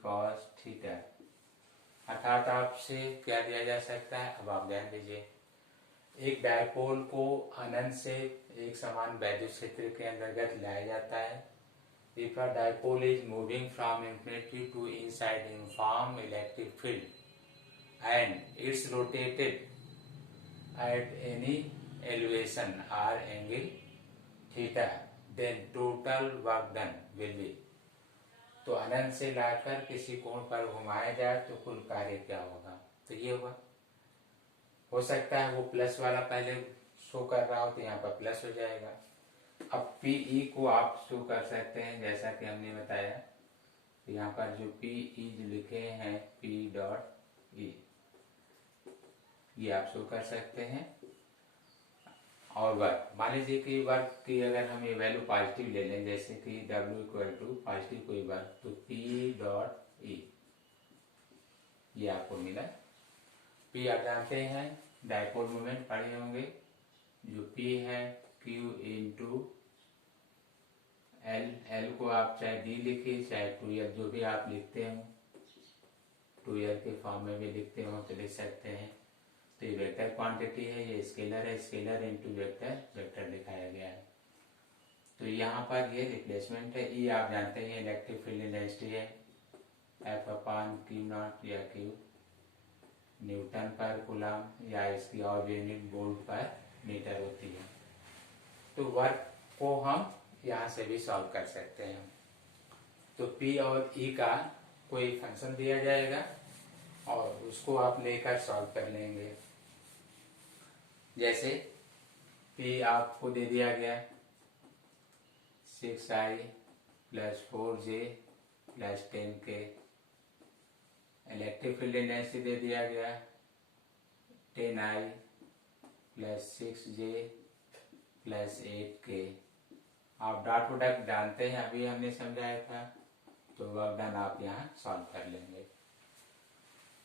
cos theta. अर्थात आपसे क्या दिया जा सकता है, अब आप ध्यान दीजिए। एक डायपोल को अनंत से एक समान वैद्युत क्षेत्र के अंतर्गत लाया जाता है। If a dipole is moving from infinity to inside uniform electric field and it's rotated at any elevation or angle theta, then total work done will be। तो अनंत से लाकर किसी कोण पर घुमाया जाए तो कुल कार्य क्या होगा, तो ये होगा। हो सकता है वो प्लस वाला पहले शो कर रहा हो तो यहाँ पर प्लस हो जाएगा। अब पीई को आप शो कर सकते हैं जैसा कि हमने बताया, तो यहाँ पर जो पीई जो लिखे हैं पी डॉट ई, ये आप शो कर सकते हैं। और वर्क, मान लीजिए कि वर्क की अगर हम ये वैल्यू पॉजिटिव ले लें, जैसे कि W इक्वल टू पॉजिटिव कोई वर्क, तो P डॉट ई ये आपको मिला। P आप जानते हैं डायपोल मोमेंट पढ़े होंगे, जो P है Q इंटू एल। एल को आप चाहे D लिखिए चाहे 2L, जो भी आप लिखते हो 2L के फॉर्म में भी लिखते हो तो लिख सकते हैं। तो ये वेक्टर क्वांटिटी है, ये स्केलर है, स्केलर इनटू वेक्टर, वेक्टर दिखाया गया है। तो यहाँ पर ये रिप्लेसमेंट है। ई आप जानते हैं इलेक्ट्रिक फील्ड इंटेंसिटी है, एफ अपान क्यू नॉट या क्यू न्यूटन पर कूलम या इसकी और यूनिट वोल्ट पर मीटर होती है। तो वर्क को हम यहाँ से भी सॉल्व कर सकते हैं। तो पी और ई का कोई फंक्शन दिया जाएगा और उसको आप लेकर सॉल्व कर लेंगे। जैसे P आपको दे दिया गया 6i plus 4j plus 10k, electric field intensity दे दिया गया 10i plus 6j plus 8k। आप डॉट प्रोडक्ट जानते हैं, अभी हमने समझाया था, तो वर्क डन आप यहाँ सॉल्व कर लेंगे।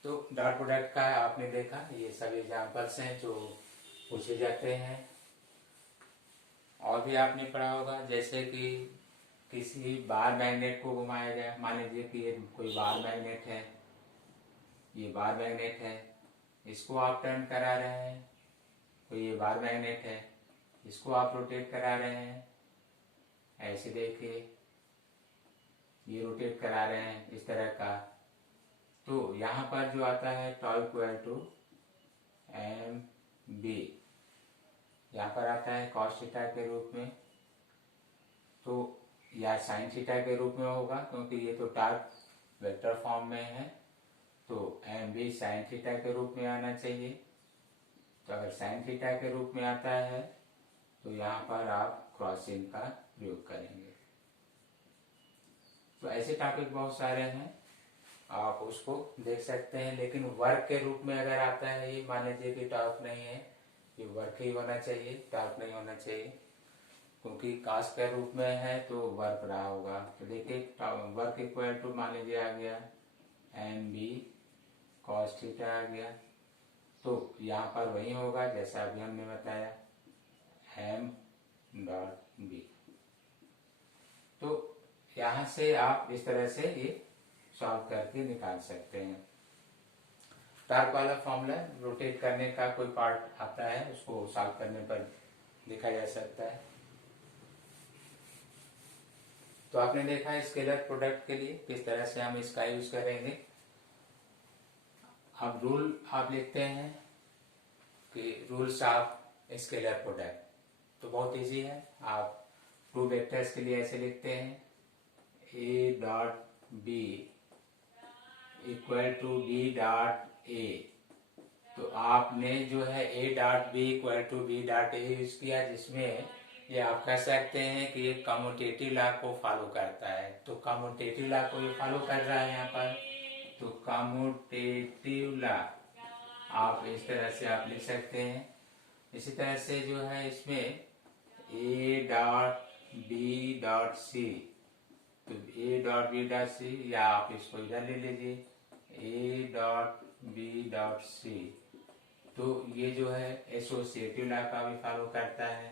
तो डॉट प्रोडक्ट का आपने देखा, ये सभी एग्जांपल्स हैं जो पूछे जाते हैं। और भी आपने पढ़ा होगा, जैसे कि किसी बार मैग्नेट को घुमाया जाए। मान लीजिए कि ये कोई बार मैग्नेट है, ये बार मैग्नेट है, इसको आप टर्न करा रहे हैं। कोई ये बार मैग्नेट है, इसको आप रोटेट करा रहे हैं। ऐसे देखिए ये रोटेट करा रहे हैं इस तरह का। तो यहाँ पर जो आता है टॉ इक्वल टू एम बी, यहाँ पर आता है कॉस थीटा के रूप में, तो या साइन थीटा के रूप में होगा क्योंकि ये तो टॉर्क वेक्टर फॉर्म में है, तो एम बी साइन थीटा के रूप में आना चाहिए। तो अगर साइन थीटा के रूप में आता है तो यहाँ पर आप क्रॉस चिन्ह का प्रयोग करेंगे। तो ऐसे टॉपिक बहुत सारे हैं, आप उसको देख सकते हैं। लेकिन वर्क के रूप में अगर आता है, ये मान लीजिए कि टॉर्क नहीं है, ये वर्क ही होना चाहिए, टॉर्क नहीं होना चाहिए, क्योंकि कास्ट के रूप में है तो वर्क रहा होगा। तो देखिए वर्क इक्वल टू मान लीजिए आ गया एम बी कॉस थीटा आ गया, तो यहाँ पर वही होगा जैसा अभी हमने बताया एम डॉट बी। तो यहाँ से आप इस तरह से ये सॉल्व करके निकाल सकते हैं। टॉर्क वाला फॉर्मूला रोटेट करने का कोई पार्ट आता है, उसको सॉल्व करने पर लिखा जा सकता है। तो आपने देखा स्केलर प्रोडक्ट के लिए किस तरह से हम इसका यूज करेंगे। अब रूल आप लिखते हैं कि रूल्स ऑफ स्केलर प्रोडक्ट, तो बहुत इजी है। आप टू वेक्टर्स के लिए ऐसे लिखते हैं A dot B equal to D dot A. तो आपने जो है A dot B equal to B dot A use किया, जिसमें ये आप कह सकते हैं कि ये कम्यूटेटिव लॉ को फॉलो करता है। तो कम्यूटेटिव लॉ को ये फॉलो कर रहा है यहाँ पर, तो कम्यूटेटिव लॉ आप इस तरह से आप लिख सकते हैं। इसी तरह से जो है इसमें A dot B dot C, तो A dot B dot C, या आप इसको इधर ले लीजिए A dot B dot C, तो ये जो है एसोसिएटिव लॉ का भी फॉलो करता है,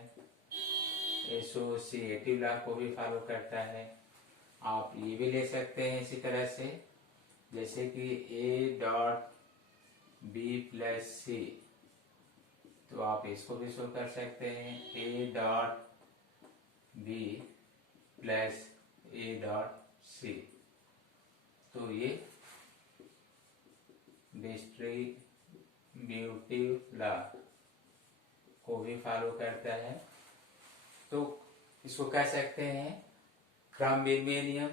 एसोसिएटिव लॉ को भी फॉलो करता है। आप ये भी ले सकते हैं इसी तरह से जैसे कि A dot B plus C, तो आप इसको भी शो कर सकते हैं A dot B plus A dot C. तो ये डिस्ट्रीब्यूटिव लॉ को भी फॉलो करता है। तो इसको कह सकते हैं क्रम विनिमय,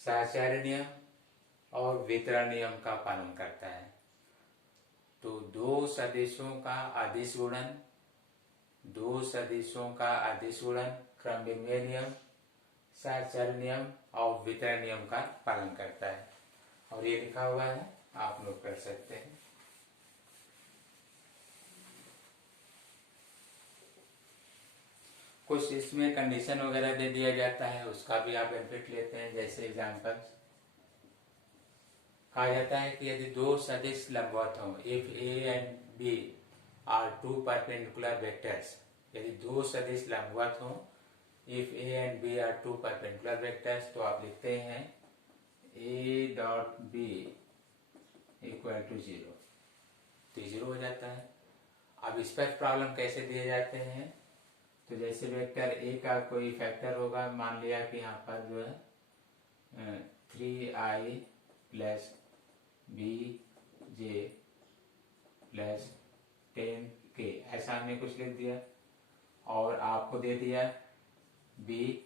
सहचर्य नियम और वितरण नियम का पालन करता है। तो दो सदिशों का अदिश गुणन क्रम विनिमय नियम, सहचर्य नियम और वितरण नियम का पालन करता है। और ये लिखा हुआ है, आप लोग कर सकते हैं। कुछ इसमें कंडीशन वगैरह दे दिया जाता है, उसका भी आप बेनिफिट लेते हैं। जैसे एग्जांपल कहा जाता है कि यदि दो सदिश लंबवत हों, if A and B are two perpendicular vectors, यदि दो सदिश लंबवत हों, if A and B are two perpendicular vectors, तो आप लिखते हैं A dot B equal to 0, तो 0 हो जाता है। अब इस पर प्रॉब्लम कैसे दिए जाते हैं, तो जैसे वेक्टर ए का कोई फैक्टर होगा, मान लिया कि यहाँ पर जो है 3i plus B J plus 10k, ऐसा हमने कुछ लिख दिया। और आपको दे दिया B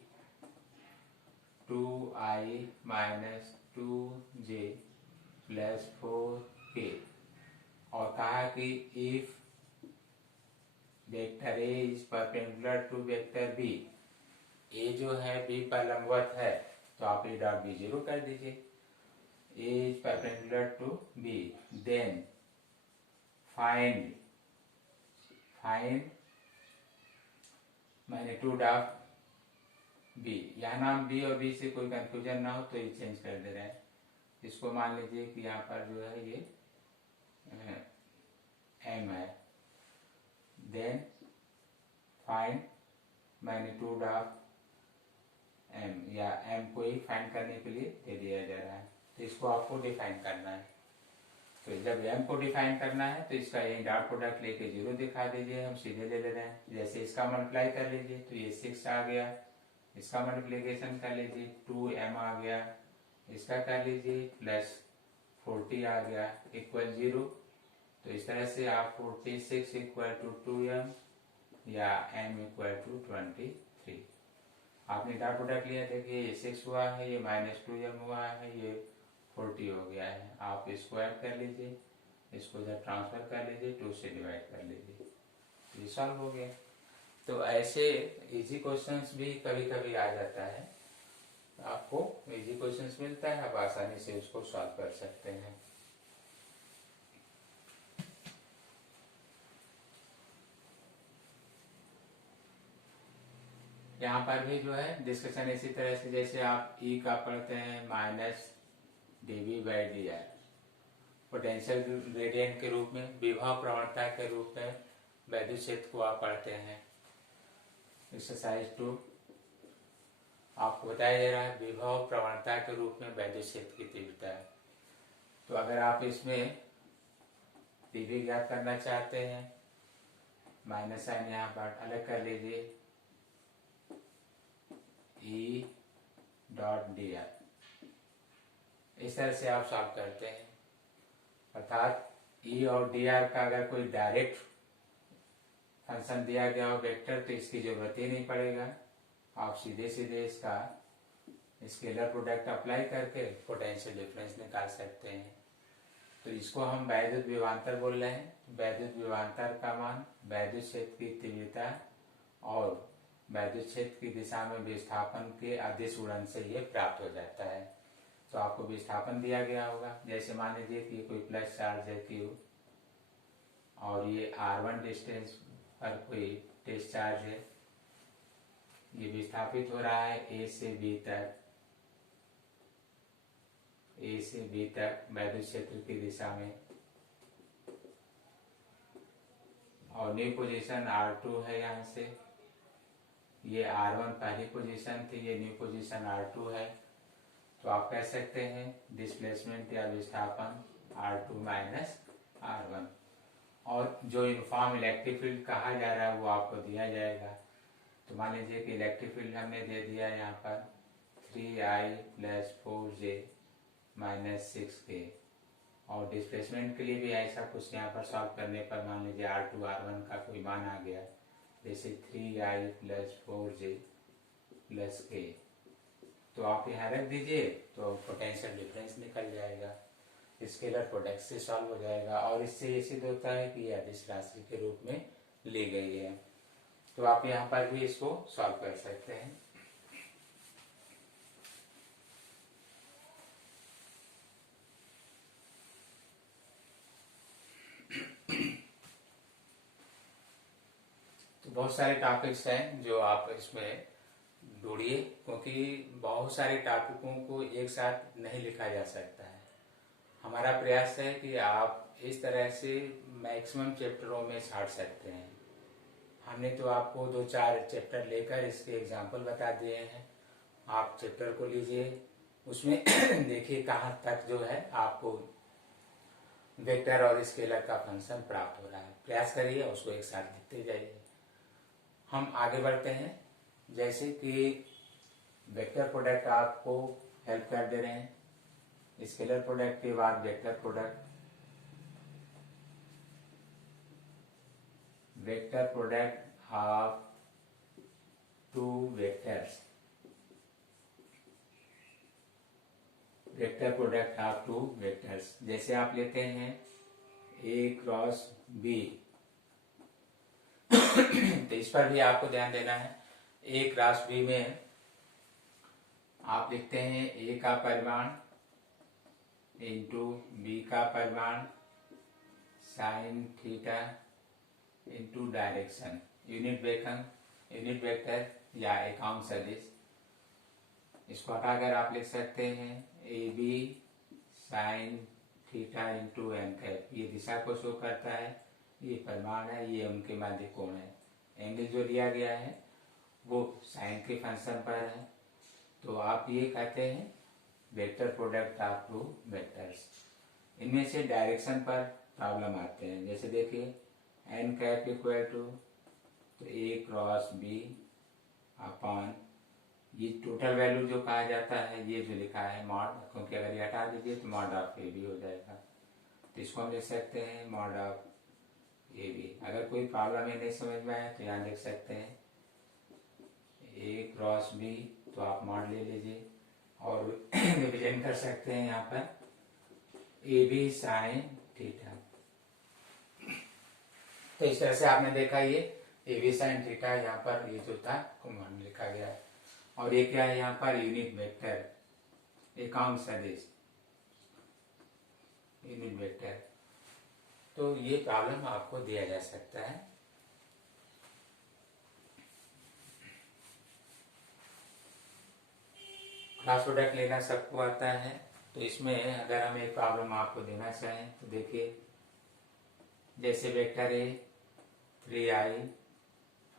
2i minus 2j plus 4k, और कहा कि if vector A is perpendicular to vector B, A जो है बी पर लंबवत है, तो आप ए डॉट बी 0 कर दीजिए। A is perpendicular to B, then find magnitude of B. यहाँ नाम बी और बी से कोई कंफ्यूजन ना हो तो ये चेंज कर दे रहे हैं। इसको मान लीजिए कि यहाँ पर जो है ये एम है, then find magnitude of M, या एम को ही फाइंड करने के लिए दे दिया जा रहा है, तो इसको आपको डिफाइन करना है। तो जब एम को डिफाइन करना है तो इसका यही डॉट प्रोडक्ट लेके 0 दिखा दीजिए, हम सीधे ले रहे हैं। जैसे इसका मल्टीप्लाई कर लीजिए तो ये 6 आ गया, इसका मल्टीप्लिकेशन कर लीजिए 2m आ गया, इसका कर लीजिए प्लस 40 आ गया इक्वल 0। तो इस तरह से आप 46 इक्वल टू 2m या m इक्वल टू 23। आपने डॉट प्रोडक्ट लिया, देखिए ये 6 हुआ है, ये माइनस 2m हुआ है, ये 40 हो गया है। आप इसको ऐड कर लीजिए, इसको इधर ट्रांसफर कर लीजिए, 2 से डिवाइड कर लीजिए, ये सॉल्व हो गया। तो ऐसे इजी क्वेश्चंस भी कभी कभी आ जाता है, आपको इजी क्वेश्चंस मिलता है, आप आसानी से उसको सॉल्व कर सकते हैं। यहाँ पर भी जो है डिस्कशन इसी तरह से, जैसे आप ई का पढ़ते हैं minus dv by D R, potential gradient के रूप में, विभव प्रवणता के रूप में वैद्युत क्षेत्र को आप पढ़ते हैं। एक्सरसाइज 2 आपको बताया जा रहा है विभव प्रवणता के रूप में वैद्युत क्षेत्र की तीव्रता है। तो अगर आप इसमें dv ज्ञात करना चाहते हैं, माइनस साइन यहाँ पर अलग कर लीजिए, ई डॉट डी आर, इस तरह से आप सॉल्व करते हैं। अर्थात ई और डी आर का अगर कोई डायरेक्ट फंक्शन दिया गया हो वेक्टर, तो इसकी जरूरत ही नहीं पड़ेगा, आप सीधे सीधे इसका स्केलर प्रोडक्ट अप्लाई करके पोटेंशियल डिफरेंस निकाल सकते हैं। तो इसको हम वैद्युत विभवांतर बोल रहे हैं। वैद्युत विभवांतर का मान वैद्युत क्षेत्र की तीव्रता और वैद्युत क्षेत्र की दिशा में विस्थापन के अदिश गुणन से ये प्राप्त हो जाता है। तो आपको विस्थापन दिया गया होगा, जैसे मान लीजिए कि कोई प्लस चार्ज है Q और ये R1 डिस्टेंस पर कोई टेस्ट चार्ज है, ये विस्थापित हो रहा है A से B तक वैद्युत क्षेत्र की दिशा में, और न्यू पोजीशन R2 है। यहाँ से ये R1 पहली पोजीशन थी, ये न्यू पोजीशन R2 है। तो आप कह सकते हैं डिस्प्लेसमेंट या विस्थापन R2 माइनस R1। और जो यूनिफॉर्म इलेक्ट्रिक फील्ड कहा जा रहा है वो आपको दिया जाएगा। तो मान लीजिए कि इलेक्ट्रिक फील्ड हमने दे दिया यहाँ पर 3I + 4J - 6K। और डिस्प्लेसमेंट के लिए भी ऐसा कुछ यहाँ पर सॉल्व करने पर मान लीजिए R2 R1 का कोई मान आ गया, जैसे 3I + 4J + K, तो आप यहाँ रख दीजिए तो पोटेंशियल डिफरेंस निकल जाएगा, स्केलर प्रोडक्ट से सॉल्व हो जाएगा। और इससे ये सिद्ध होता है कि यह अदिश राशि के रूप में ली गई है। तो आप यहाँ पर भी इसको सॉल्व कर सकते हैं। तो बहुत सारे टॉपिक्स हैं जो आप इसमें ढूंढिए, क्योंकि बहुत सारे टॉपिकों को एक साथ नहीं लिखा जा सकता है। हमारा प्रयास है कि आप इस तरह से मैक्सिमम चैप्टरों में छाट सकते हैं। हमने तो आपको 2-4 चैप्टर लेकर इसके एग्जाम्पल बता दिए हैं। आप चैप्टर को लीजिए, उसमें देखिए कहाँ तक जो है आपको वेक्टर और स्केलर का फंक्शन प्राप्त हो रहा है। प्रयास करिए, उसको एक साथ लिखते जाइए। हम आगे बढ़ते हैं। जैसे कि वेक्टर प्रोडक्ट आपको हेल्प कर दे रहे हैं, स्केलर प्रोडक्ट के बाद vector product, vector product of 2 vectors, vector product of 2 vectors. जैसे आप लेते हैं A क्रॉस B, तो इस पर भी आपको ध्यान देना है। A क्रॉस B में आप लिखते हैं A का परिमाण इंटू B का परिमाण sign theta into direction, unit vector या एकांक सदिश। इसको हटाकर आप लिख सकते हैं AB sine theta into N cap. ये दिशा को शो करता है, ये परिमाण है, ये उनके मध्य कोण है। एंगल जो लिया गया है वो साइन के फंक्शन पर है। तो आप ये कहते हैं वेक्टर प्रोडक्ट ऑफ 2 वेक्टर्स। इनमें से डायरेक्शन पर प्रॉब्लम आते हैं। जैसे देखिए एन कैप इक्वल टू, तो A क्रॉस B अपॉन, ये टोटल वैल्यू जो कहा जाता है, ये जो लिखा है मॉड, क्योंकि अगर ये हटा दीजिए तो मॉड ऑफ ए बी हो जाएगा। तो इसको हम लिख सकते हैं मॉड ऑफ ए बी। अगर कोई प्रॉब्लम ये नहीं समझ में आए तो यहाँ लिख सकते हैं A क्रॉस B, तो आप मॉड ले लीजिए और रिप्रेजेंट कर सकते हैं यहाँ पर ए बी साइन थीटा। तो इस तरह से आपने देखा ये ए बी साइन थीटा, यहाँ पर ये जो था मान लिखा गया है। और ये क्या है यहाँ पर यूनिट वेक्टर, एकांक सदिश, यूनिट वेक्टर। तो ये प्रॉब्लम आपको दिया जा सकता है। क्रॉस प्रोडक्ट लेना सबको आता है। तो इसमें अगर हम एक प्रॉब्लम आपको देना चाहें तो देखिए, जैसे vector A 3I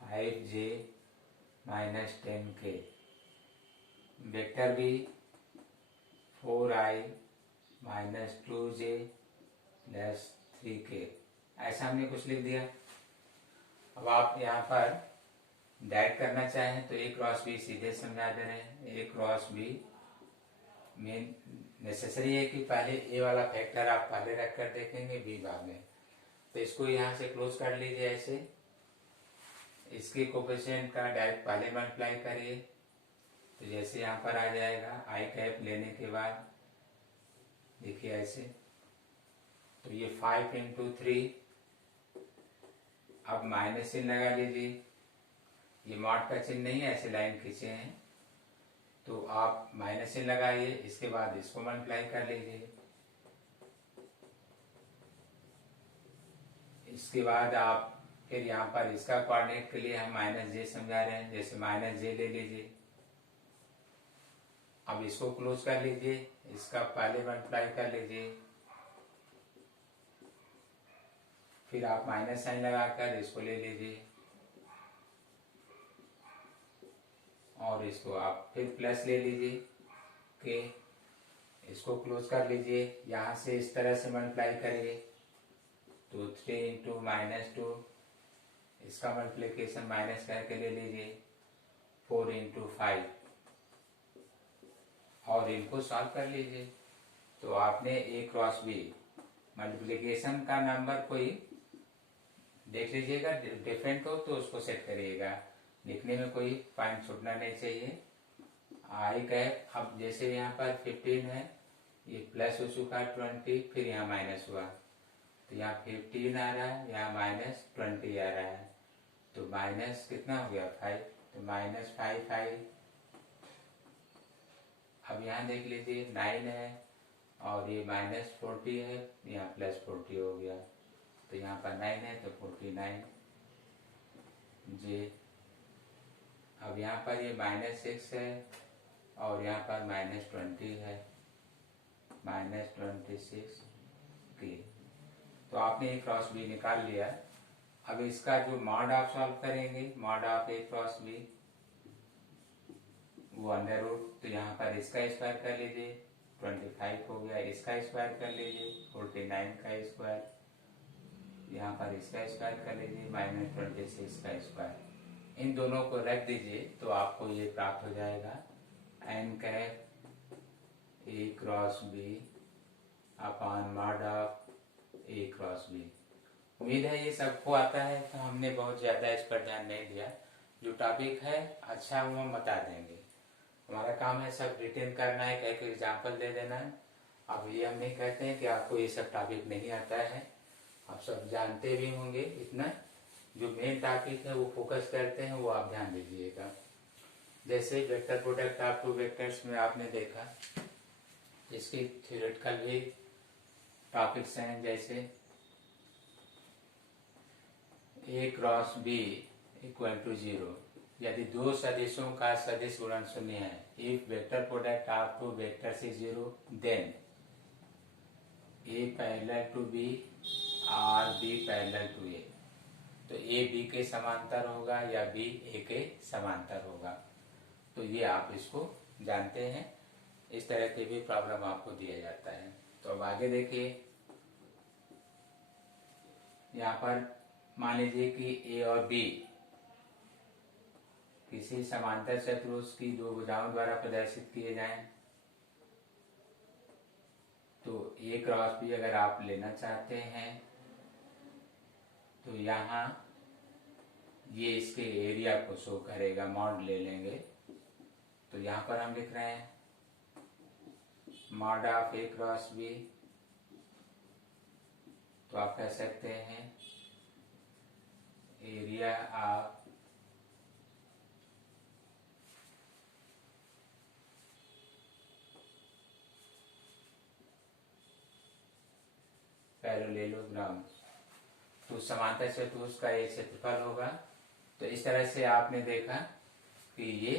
5J - 10K, vector B 4I - 2J + 3K, ऐसा हमने कुछ लिख दिया। अब आप यहाँ पर डायरेक्ट करना चाहें तो A क्रॉस B सीधे समझा दे रहे हैं। A क्रॉस B में नेसेसरी है कि पहले A वाला फैक्टर आप पहले रख कर देखेंगे, B बाद में। तो इसको यहाँ से क्लोज कर लीजिए ऐसे, इसके कोफिशिएंट का डायरेक्ट पहले मल्टीप्लाई करिए, तो जैसे यहाँ पर आ जाएगा आई कैप लेने के बाद, देखिए ऐसे। तो ये 5 × 3, अब माइनस चिन्ह लगा लीजिए। ये मॉड का चिन्ह नहीं है, ऐसे लाइन खींचे हैं, तो आप माइनस चिन्ह लगाइए, इसके बाद इसको मल्टीप्लाई कर लीजिए। इसके बाद आप फिर यहाँ पर इसका कोऑर्डिनेट के लिए हम -j समझा रहे हैं, जैसे -j ले लीजिए। अब इसको क्लोज कर लीजिए, इसका पहले मल्टीप्लाई कर लीजिए, फिर आप माइनस साइन लगाकर इसको ले लीजिए और इसको आप फिर प्लस ले लीजिए के। इसको क्लोज कर लीजिए। यहाँ से इस तरह से मल्टीप्लाई करिए तो 3 इंटू -2, इसका मल्टीप्लिकेशन माइनस करके ले लीजिए 4 इंटू 5 और इनको सॉल्व कर लीजिए। तो आपने A क्रॉस B मल्टीप्लिकेशन का नंबर कोई देख लीजिएगा, डिफरेंट हो तो उसको सेट करिएगा, लिखने में कोई पॉइंट छूटना नहीं चाहिए। आई कैप, अब जैसे यहाँ पर 15 है, ये प्लस हो चुका 20, फिर यहाँ माइनस हुआ तो यहाँ 15 आ रहा है, यहाँ -20 आ रहा है, तो माइनस कितना हो गया 5, तो -5। अब यहाँ देख लीजिए 9 है और ये -40 है, यहाँ +40 हो गया, तो यहाँ पर 9 है तो 49 जी। अब यहाँ पर ये -6 है और यहाँ पर -20 है, -26 की। तो आपने A क्रॉस B निकाल लिया। अब इसका जो मॉड आप सॉल्व करेंगे, mod of A cross B, वो अंडर रूट, तो यहाँ पर इसका स्क्वायर कर लीजिए 25 हो गया, इसका स्क्वायर कर लीजिए 49 का स्क्वायर, यहाँ पर इसका स्क्वायर कर लीजिए -26 का स्क्वायर। इन दोनों को रख दीजिए तो आपको ये प्राप्त हो जाएगा n cap A cross B upon mod of A cross B। उम्मीद है ये सबको आता है, तो हमने बहुत ज़्यादा इस पर ध्यान नहीं दिया। जो टॉपिक है अच्छा वो हम बता देंगे, हमारा काम है सब रिटेन करना है, एक एग्जाम्पल दे देना है। अब ये हम नहीं कहते हैं कि आपको ये सब टॉपिक नहीं आता है, आप सब जानते भी होंगे। इतना जो मेन टॉपिक है वो फोकस करते हैं, वो आप ध्यान दीजिएगा। जैसे vector product of two vectors में आपने देखा, इसकी थ्योरेटिकल भी टॉपिक्स हैं, जैसे A cross B equal to 0, यदि दो सदिशों का सदिश गुणन शून्य है, if vector product of two vectors is 0, then A parallel to B और B पैरेलल टू A। तो A B के समांतर होगा या B A के समांतर होगा। तो ये आप इसको जानते हैं, इस तरह के भी प्रॉब्लम आपको दिया जाता है। तो अब आगे देखिए, यहाँ पर मान लीजिए कि A और B किसी समांतर चतुर्भुज की दो भुजाओं द्वारा प्रदर्शित किए जाएं। तो A क्रॉस B अगर आप लेना चाहते हैं तो यहाँ ये इसके एरिया को शो करेगा, मॉड ले लेंगे। तो यहाँ पर हम लिख रहे हैं mod of A cross B, तो आप कह सकते हैं एरिया ऑफ पैरेललोग्राम। तो समांतर चतुर्भुज का एक क्षेत्रफल होगा। तो इस तरह से आपने देखा कि ये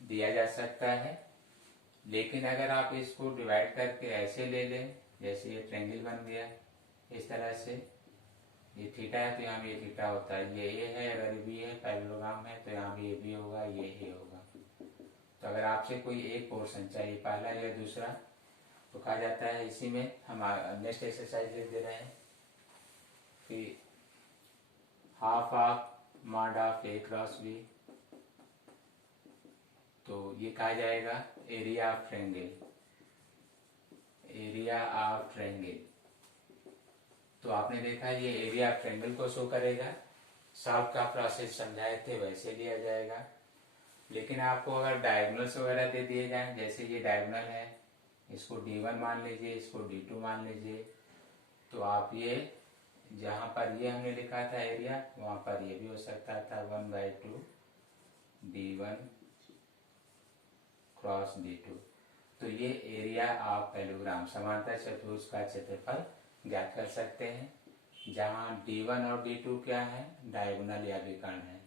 दिया जा सकता है, लेकिन अगर आप इसको डिवाइड करके ऐसे ले लें, जैसे ये ट्रायंगल बन गया इस तरह से, ये थीटा है तो यहाँ भी ये थीटा होता है, ये ए है, अगर बी है पैरेललोग्राम है तो यहाँ भी ये बी होगा, ये ए होगा। तो अगर आपसे कोई एक पोर्शन चाहिए, पहला या दूसरा, तो कहा जाता है, इसी में हम नेक्स्ट एक्सरसाइज लिख दे रहे हैं कि half of mod of A cross B, तो ये कहा जाएगा area of triangle, area of triangle. तो आपने देखा ये एरिया ऑफ ट्रायंगल को शो करेगा। सॉल्व का प्रोसेस समझाए थे वैसे लिया जाएगा, लेकिन आपको अगर डायगोनल्स वगैरह दे दिए जाएं, जैसे ये डायगोनल है, इसको D1 मान लीजिए, इसको D2 मान लीजिए, तो आप ये जहाँ पर ये हमने लिखा था एरिया, वहाँ पर ये भी हो सकता था 1/2 D1 क्रॉस D2। तो ये एरिया ऑफ पैरेललोग्राम, समांतर चतुर्भुज का क्षेत्रफल ज्ञात कर सकते हैं, जहाँ D1 और D2 क्या है, डायगोनल या विकर्ण है,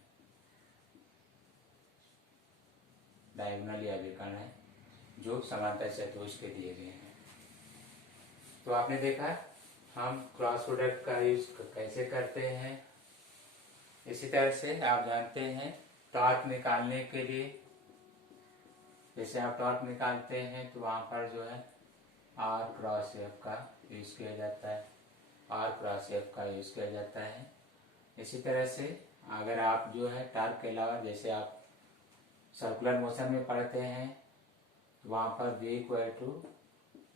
डायगोनल या विकर्ण है जो समांतर चतुर्भुज के दिए गए हैं। तो आपने देखा हम क्रॉस प्रोडक्ट का यूज कैसे करते हैं। इसी तरह से आप जानते हैं टॉर्क निकालने के लिए जैसे आप डॉट निकालते हैं तो वहाँ पर जो है आर क्रॉस एफ का यूज़ किया जाता है, आर क्रॉस एफ का यूज़ किया जाता है। इसी तरह से अगर आप जो है टॉर्क के अलावा जैसे आप सर्कुलर मोशन में पढ़ते हैं तो वहाँ पर V equal to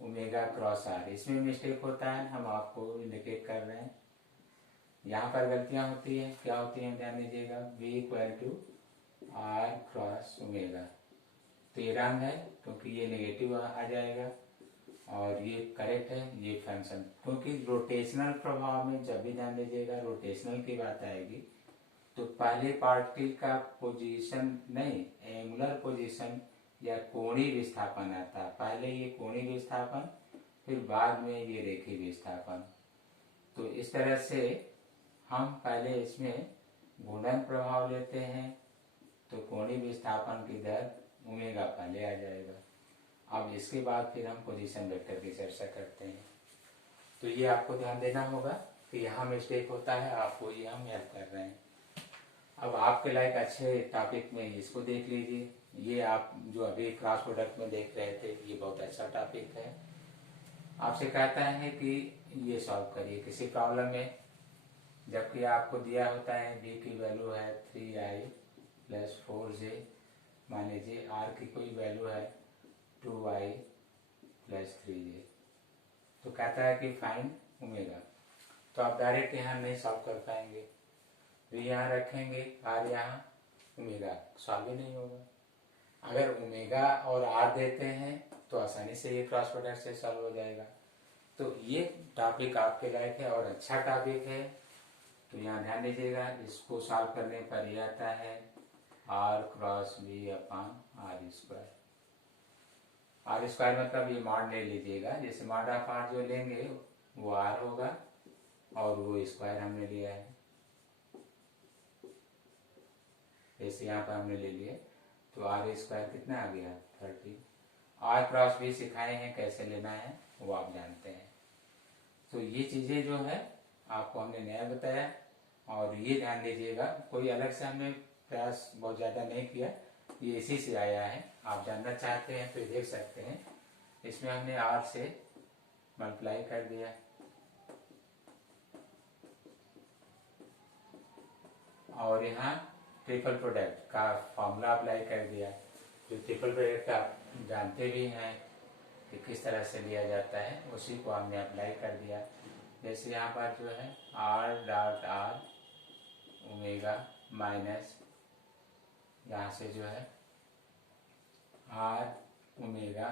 omega cross R, इसमें मिस्टेक होता है, हम आपको इंडिकेट कर रहे हैं। यहाँ पर गलतियाँ होती हैं, क्या होती हैं ध्यान दीजिएगा। V equal to R cross omega, तो ये रंग है क्योंकि ये नेगेटिव आ जाएगा और ये करेक्ट है, ये फंक्शन। क्योंकि रोटेशनल प्रभाव में जब भी ध्यान दीजिएगा रोटेशनल की बात आएगी तो पहले पार्टिकल का पोजीशन नहीं, एंगुलर पोजीशन या कोणीय विस्थापन आता है। पहले ये कोणीय विस्थापन, फिर बाद में ये रेखीय विस्थापन। तो इस तरह से हम पहले इसमें घूर्णन प्रभाव लेते हैं तो कोणीय विस्थापन की दर ओमेगा पहले आ जाएगा। अब इसके बाद फिर हम पोजीशन वेक्टर की चर्चा करते हैं। तो ये आपको ध्यान देना होगा कि यहाँ मिस्टेक होता है, आपको ये हम हेल्प कर रहे हैं। अब आपके लायक अच्छे टॉपिक में इसको देख लीजिए। ये आप जो अभी क्रॉस प्रोडक्ट में देख रहे थे ये बहुत अच्छा टॉपिक है। आपसे कहता है कि ये सॉल्व करिए किसी प्रॉब्लम में, जबकि आपको दिया होता है b की वैल्यू है 3i प्लस 4j, मान लीजिए r की कोई वैल्यू है 2i प्लस 3j, तो कहता है कि फाइंड ओमेगा। तो आप डायरेक्ट यहाँ नहीं सॉल्व कर पाएंगे, v यहाँ रखेंगे r यहाँ, ओमेगा सॉल्व ही नहीं होगा। अगर ओमेगा और r देते हैं तो आसानी से ये क्रॉस प्रोडक्ट से सॉल्व हो जाएगा। तो ये टॉपिक आपके लायक है और अच्छा टॉपिक है, तो यहाँ ध्यान दीजिएगा। इसको सॉल्व करने पर ये आता है r cross v upon R square. R square मतलब ये मॉड ले लीजिएगा, जैसे मॉड ऑफ आर जो लेंगे वो r होगा और वो स्क्वायर हमने लिया है, जैसे यहाँ पर हमने ले लिए तो आर स्क्वायर कितना आ गया 30। आर क्रॉस भी सिखाए हैं कैसे लेना है वो आप जानते हैं। तो ये चीज़ें जो है आपको हमने नया बताया और ये ध्यान दीजिएगा, कोई अलग से हमने प्रयास बहुत ज़्यादा नहीं किया, ये इसी से आया है। आप जानना चाहते हैं तो देख सकते हैं, इसमें हमने आर से मल्टीप्लाई कर दिया और यहाँ ट्रिपल प्रोडक्ट का फॉर्मूला अप्लाई कर दिया, जो ट्रिपल प्रोडक्ट का आप जानते भी हैं कि किस तरह से लिया जाता है, उसी को हमने अप्लाई कर दिया। जैसे यहाँ पर जो है r dot are omega minus यहाँ से जो है r ओमेगा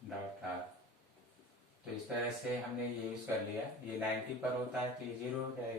डॉट आर, तो इस तरह से हमने ये यूज कर लिया। ये 90 पर होता है तो ये 0 हो जाएगा।